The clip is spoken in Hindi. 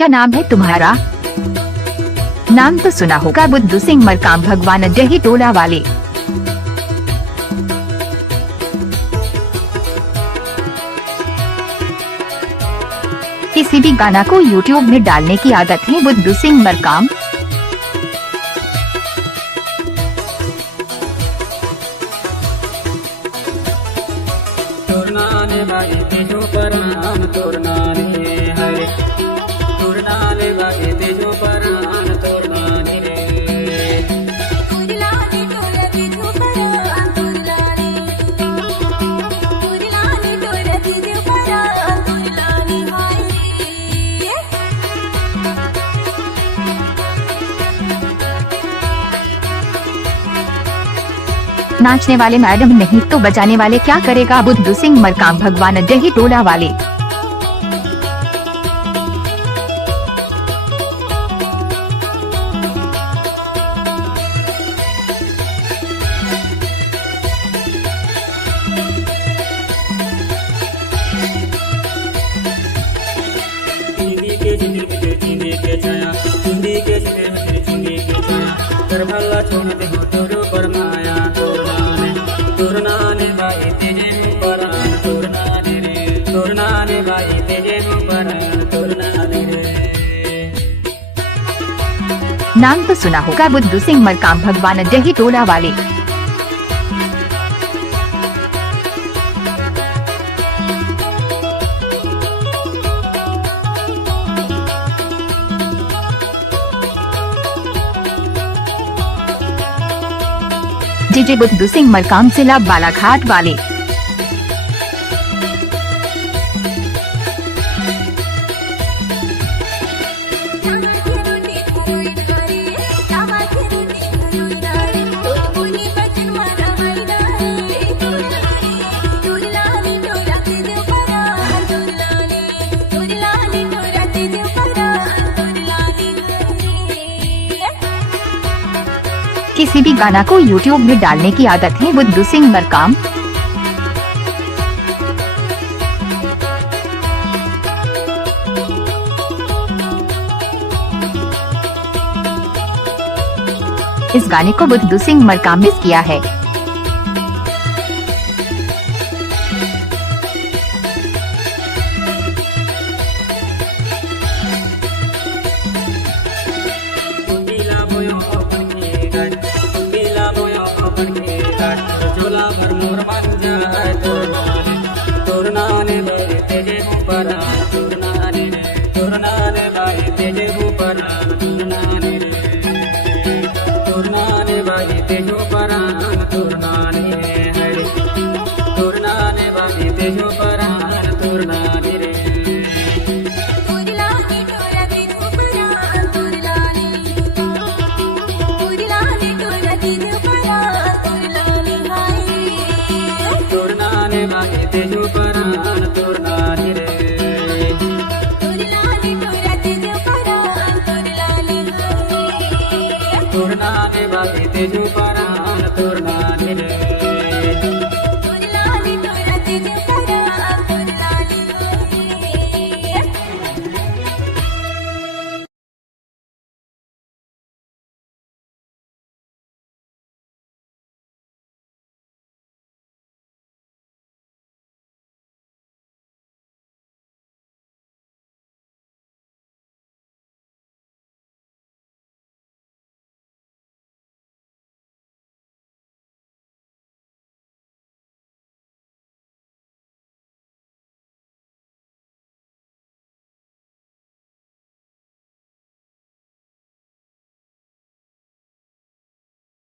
क्या नाम है तुम्हारा? नाम तो सुना होगा, बुद्धू सिंह मरकाम भगवान अजही टोला वाले। किसी भी गाना को यूट्यूब में डालने की आदत है बुद्धू सिंह मरकाम। नाचने वाले मैडम नहीं तो बजाने वाले क्या करेगा बुद्धू सिंह मरकाम भगवान अजही टोला वाले। नाम तो सुना होगा, बुद्धू सिंह मरकाम भगवान अजही टोला वाले। जीजे बुद्धू सिंह मरकाम जिला बालाघाट वाले। किसी भी गाना को यूट्यूब में डालने की आदत है बुद्धू सिंह मरकाम। इस गाने को बुद्धू सिंह मरकाम ने किया है। तेजो पर